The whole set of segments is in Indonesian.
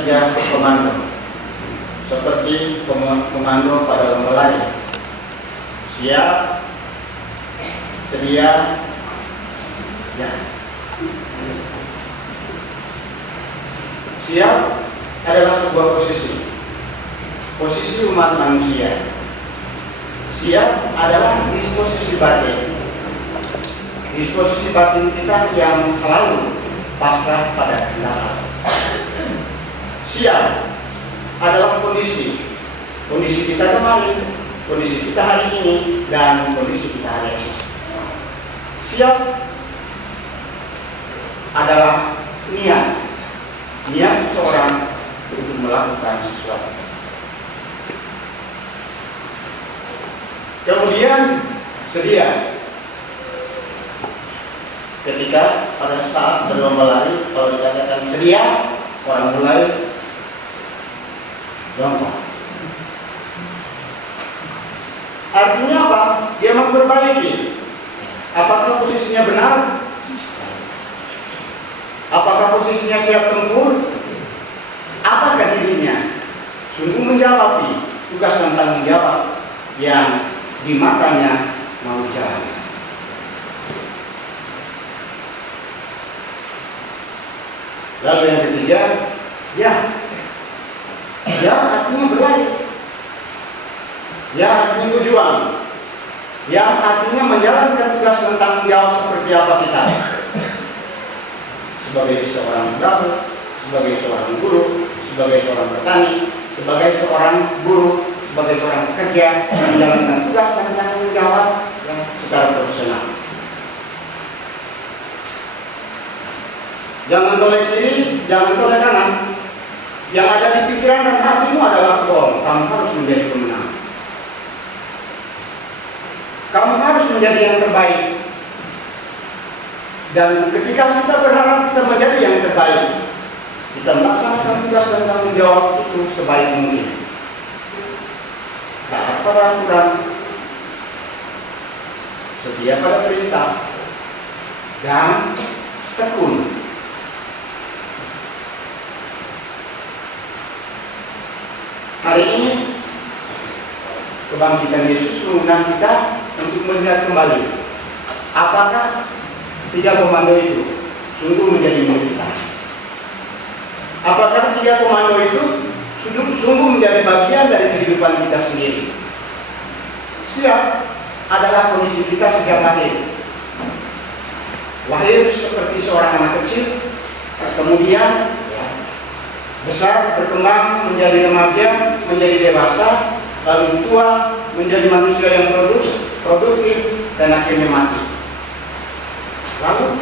tiga komando, seperti komando pada lomba lari. Siap, sedia, ya. Siap adalah sebuah posisi umat manusia. Siap adalah disposisi batin. Disposisi batin kita yang selalu pasrah pada kehendak Allah. Siap adalah kondisi kita kemarin, kondisi kita hari ini, dan kondisi kita hari esok. Siap adalah niat seseorang untuk melakukan sesuatu. Kemudian sedia. Ketika pada saat berlomba lari, kalau dikatakan sedia, orang mulai jongkok. Artinya apa? Dia memperbaiki. Apakah posisinya benar? Apakah posisinya siap tempur? Apakah dirinya sungguh menjawab tugas dan tanggung jawab yang dimatanya mau jalan? Lalu yang ketiga, ya artinya berlari, ya artinya berjuang, ya artinya menjalankan tugas dan tanggung jawab seperti apa kita sebagai seorang pedagang, sebagai seorang guru, sebagai seorang petani, sebagai seorang buruh, sebagai seorang pekerja, menjalankan tugas dan tanggung jawab yang secara profesional. Jangan toleh kiri, jangan toleh kanan. Yang ada di pikiran dan hatimu adalah gol. Kamu harus menjadi pemenang. Kamu harus menjadi yang terbaik. Dan ketika kita berharap kita menjadi yang terbaik, kita melaksanakan tugas dan tanggung jawab itu sebaik mungkin. Taat pada aturan, setia pada perintah, dan tekun. Hari ini kebangkitan Yesus mengundang kita untuk melihat kembali apakah tiga komando itu sungguh menjadi milik kita. Apakah tiga komando itu sungguh menjadi bagian dari kehidupan kita sendiri. Siap adalah kondisi kita sejak lahir. Lahir seperti seorang anak kecil, kemudian besar, berkembang, menjadi remaja, menjadi dewasa, lalu tua, menjadi manusia yang produktif, dan akhirnya mati. Lalu,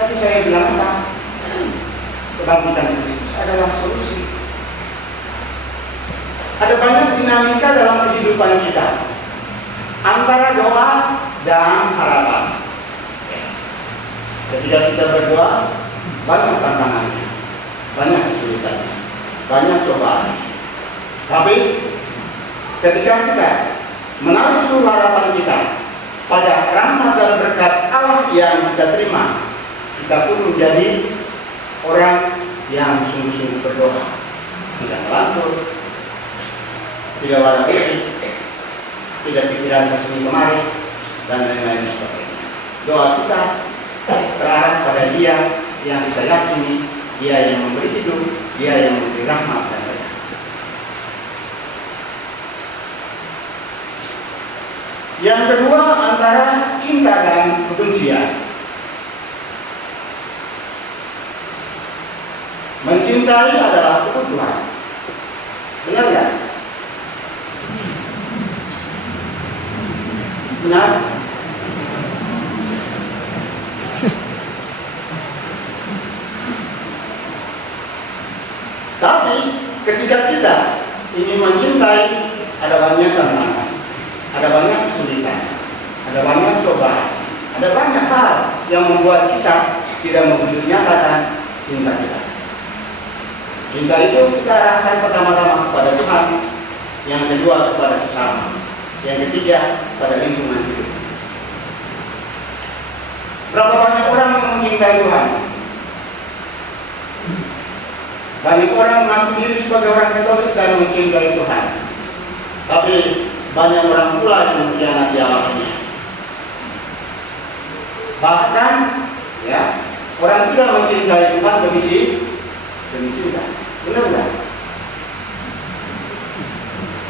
tadi saya bilang apa? Kebangkitan Kristus adalah solusi. Ada banyak dinamika dalam kehidupan kita, antara doa dan harapan. Ketika kita berdoa, banyak tantangannya, banyak kesulitannya, banyak cobaan. Tapi ketika kita menaruh seluruh harapan kita pada rahmat dan berkat Allah yang kita terima, kita pun menjadi orang yang sungguh-sungguh berdoa, tidak melantur, tidak waras diri, tidak pikiran kesini kemari, dan lain-lain sebagainya. Doa kita terarah pada Dia yang kita yakini, Dia yang memberi hidup, Dia yang memberi rahmat dan berkat. Yang kedua, antara cinta dan kebencian. Mencintai adalah kebutuhan. Benar nggak? Benar? Tapi ketika kita ingin mencintai, ada banyak tantangan, ada banyak kesulitan, ada banyak cobaan, ada banyak hal yang membuat kita tidak begitu nyatakan cinta kita. Cinta itu kita arahkan pertama-tama kepada Tuhan, yang kedua kepada sesama, yang ketiga pada lingkungan hidup. Berapa banyak orang yang mencintai Tuhan? Banyak orang mengaku diri sebagai orang Katolik dan mencintai Tuhan, tapi banyak orang pula yang mengkhianati Allahnya. Bahkan, ya, orang tidak mencintai Tuhan benci Tuhan. Benar nggak?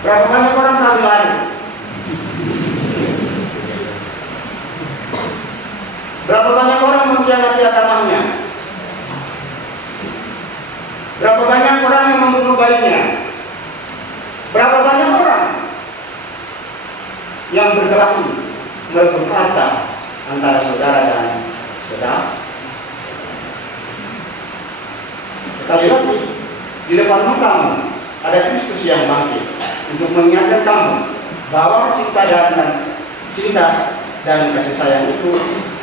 Berapa banyak orang kami lari? Berapa banyak orang mengkhianati agamanya? Berapa banyak orang yang membunuh bayinya? Berapa banyak orang yang berkelahi merebut harta antara saudara dan saudara? Sekali lagi, di depan matamu ada Kristus yang bangkit untuk mengingatkan kamu bahwa cinta dan kasih sayang itu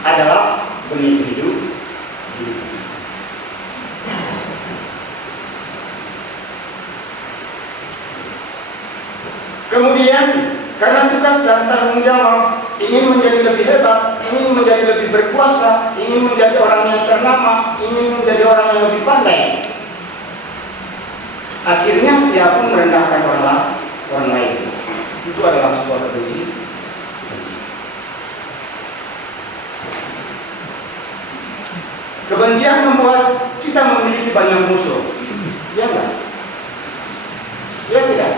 adalah benih hidup. Kemudian, karena tugas dan tanggung jawab, ingin menjadi lebih hebat, ingin menjadi lebih berkuasa, ingin menjadi orang yang ternama, ingin menjadi orang yang lebih pandai, akhirnya dia pun merendahkan orang lain. Itu adalah sebuah kebencian. Kebencian membuat kita memiliki banyak musuh. Ya enggak? Ya tidak?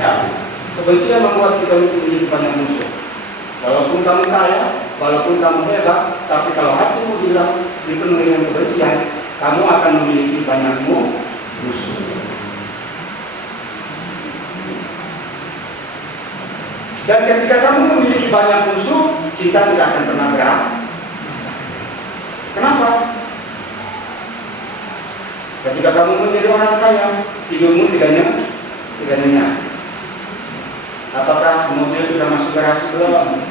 Ya. Kebencian membuat kita memiliki banyak musuh. Walaupun kamu kaya, walaupun kamu hebat, tapi kalau hatimu dipenuhi dengan kebencian, kamu akan memiliki banyak musuh. Dan ketika kamu memiliki banyak musuh, cinta tidak akan pernah berat. Kenapa? Ketika kamu menjadi orang kaya, hidupmu tidak nyenyak. Apakah mobil sudah masuk garasi belum?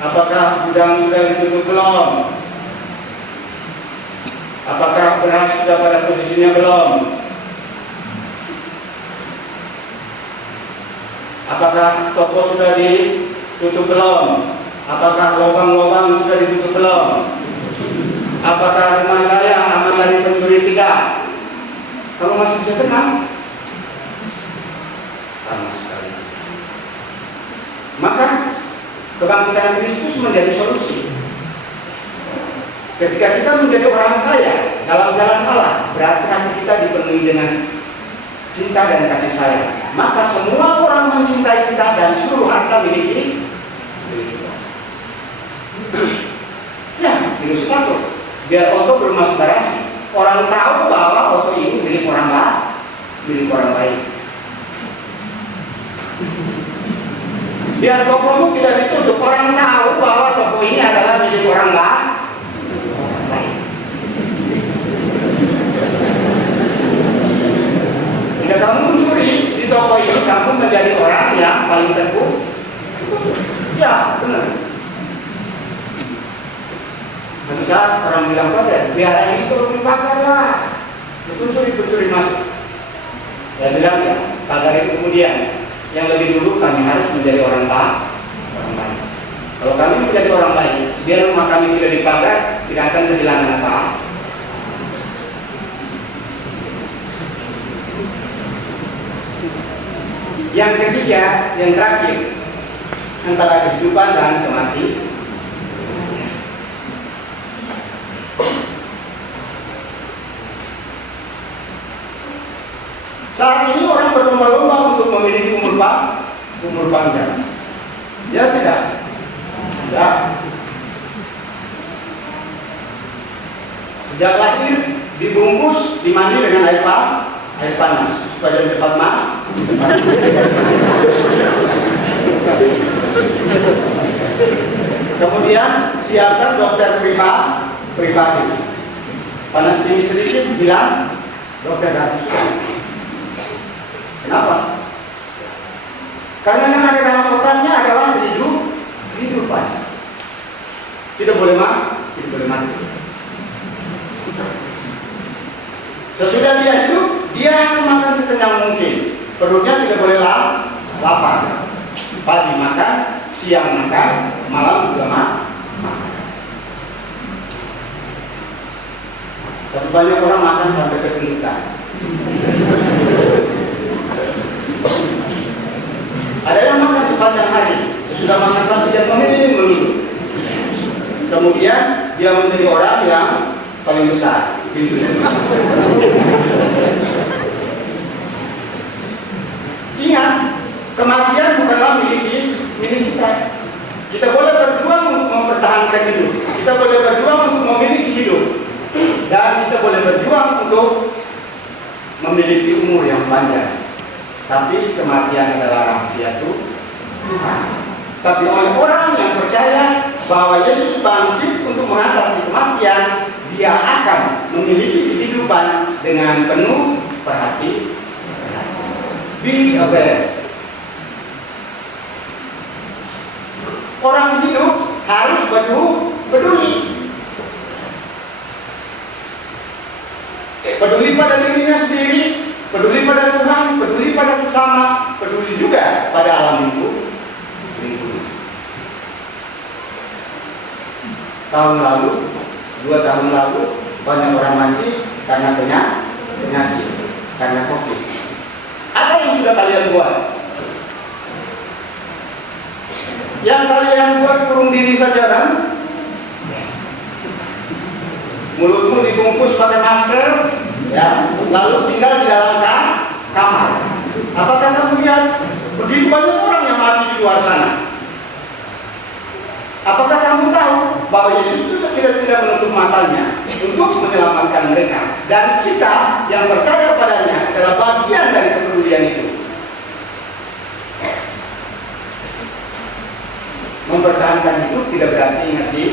Apakah gudang sudah ditutup belum? Apakah beras sudah pada posisinya belum? Apakah toko sudah ditutup belum? Apakah lubang-lubang sudah ditutup belum? Apakah rumah saya aman dari pencuri tiga? Kalau masih bisa tenang? Sama sekali. Maka kebangkitan Kristus menjadi solusi. Ketika kita menjadi orang kaya dalam jalan Allah, berarti hati kita dipenuhi dengan cinta dan kasih sayang. Maka semua orang mencintai kita dan seluruh harta miliki kita. Ya, tidak usah takut. Biar Otto belum masuk garasi, orang tahu bahwa Otto ini milik orang baik. Biar tokomu tidak ditutup, orang tahu bahwa toko ini adalah milik orang baik. Jika kamu mencuri di toko ini, kamu menjadi orang yang paling terburuk. Ya, benar. Nanti saat orang bilang pada, biar ini turun di pagar lah. Pencuri masuk. Saya bilang ya, pagar itu kemudian. Yang lebih dulu kami harus menjadi orang baik. Kalau kami menjadi orang baik, biar rumah kami tidak dipagar, tidak akan kehilangan apa. Yang ketiga, yang terakhir, antara kehidupan dan kematian. Saat ini orang berlomba-lomba untuk memiliki umur panjang. Ya tidak? Tidak. Sejak lahir dibungkus, dimandi dengan air panas supaya cepat mati. Kemudian siapkan dokter pribadi. Panas tinggi sedikit, bilang dokter harus. Kenapa? Karena yang ada dalam otaknya adalah kehidupan. Tidak boleh mati. Sesudah dia hidup, dia akan makan sekenyang mungkin. Perutnya tidak boleh lapar. Pagi makan, siang makan, malam juga makan. Tapi banyak orang makan sampai kegemukan. Ada yang makan sepanjang hari, sudah makan pagi dan mengeluh. Kemudian dia menjadi orang yang paling besar. Ingat, kematian bukanlah milik kita. Kita boleh berjuang untuk mempertahankan hidup. Kita boleh berjuang untuk memiliki hidup. Dan kita boleh berjuang untuk memiliki umur yang panjang. Tapi kematian adalah rahasia Tuhan. Tapi oleh orang yang percaya bahwa Yesus bangkit untuk mengatasi kematian, dia akan memiliki kehidupan dengan penuh perhatian. Be aware. Orang hidup harus peduli. Peduli pada dirinya sendiri, peduli pada Tuhan, peduli pada sesama, peduli juga pada alam lingkungan. Tahun lalu, 2 tahun lalu, banyak orang mati karena penyakit, karena COVID. Apa yang sudah kalian buat? Yang kalian buat kurung diri saja kan? Mulutmu dibungkus pakai masker, ya, lalu tinggal di dalam kamar. Apakah kamu lihat begitu banyak orang yang mati di luar sana? Apakah kamu tahu bahwa Yesus itu tidak menutup matanya untuk menyelamatkan mereka, dan kita yang percaya padanya adalah bagian dari kepedulian itu. Mempertahankan hidup tidak berarti ingat di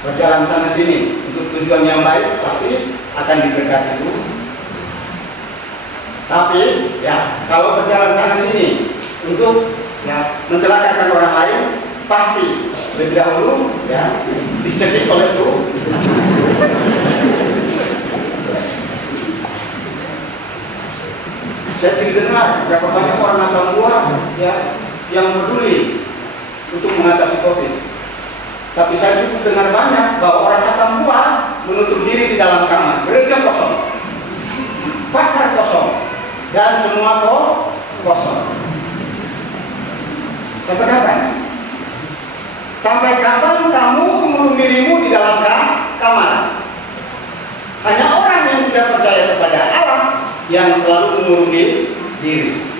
berjalan sana sini untuk tujuan yang baik, pasti akan diberkati itu. Tapi ya, kalau berjalan sana sini untuk ya mencelakakan orang lain, pasti lebih dahulu ya dicekik oleh Tuhan. Saya tidak dengar berapa banyak orang akan buah ya yang peduli untuk mengatasi COVID. Tapi saya cukup dengar banyak bahwa orang akan buah menutup diri di dalam kamar, gereja kosong, pasar kosong, dan semua kosong. Sampai kapan? Sampai kapan kamu mengurung dirimu di dalam kamar? Hanya orang yang tidak percaya kepada Allah yang selalu mengurung diri.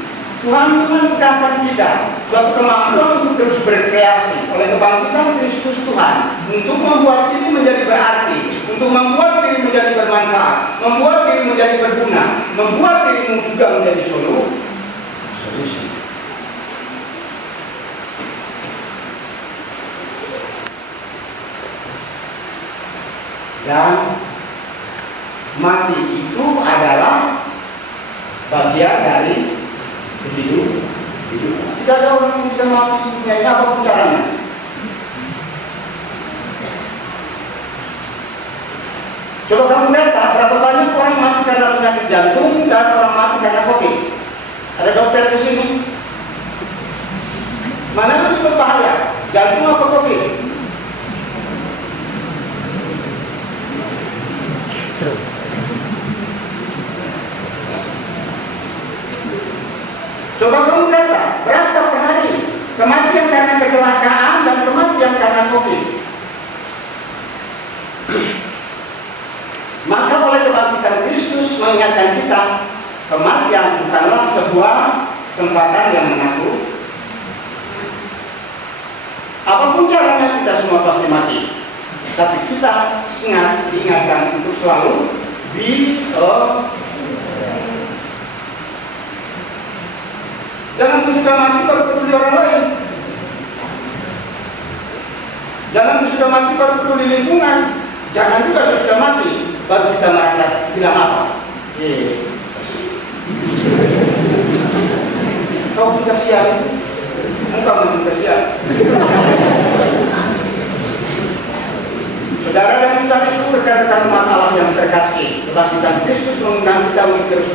Tuhan memudahkan kita suatu kemampuan untuk terus berkreasi oleh kebangkitan Kristus Tuhan, untuk membuat diri menjadi berarti, untuk membuat diri menjadi bermanfaat, membuat diri menjadi berguna, membuat dirimu juga menjadi solusi. Dan mati itu adalah bagian dari hidup. Tidak ada orang yang tidak mati, ini apa caranya? Coba kamu data berapa banyak orang mati karena penyakit jantung dan orang mati karena COVID. Ada dokter di sini. Mana lebih berbahaya, jantung apa COVID? Coba kamu data berapa per hari kematian karena kecelakaan dan kematian karena COVID. Maka oleh kebangkitan Kristus mengingatkan kita, kematian bukanlah sebuah kesempatan yang menakutkan. Apapun caranya kita semua pasti mati. Tapi kita diingatkan untuk selalu be aware. Jangan sesudah mati baru peduli orang lain. Jangan sesudah mati baru peduli lingkungan. Jangan juga sesudah mati baru kita merasa bilang apa? Kau pun kasihan, engkau pun kasihan. Saudara dan saudari, rekan-rekan umat Allah yang terkasih, kebangkitan Kristus mengundang kita untuk terus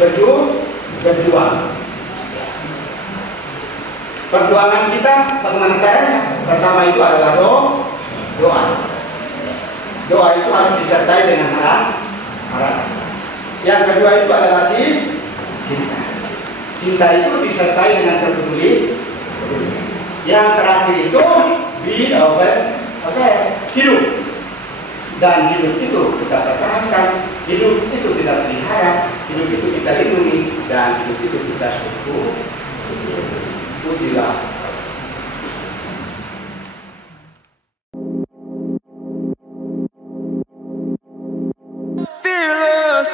berjuang. Perjuangan kita bagaimana caranya? Pertama itu adalah doa. Doa itu harus disertai dengan harapan. Yang kedua itu adalah cinta. Cinta itu disertai dengan peduli. Yang terakhir itu hidup. Dan hidup itu kita pertahankan, hidup itu kita pelihara, hidup itu kita lindungi, dan hidup itu kita syukur. Pujilah. Fearless.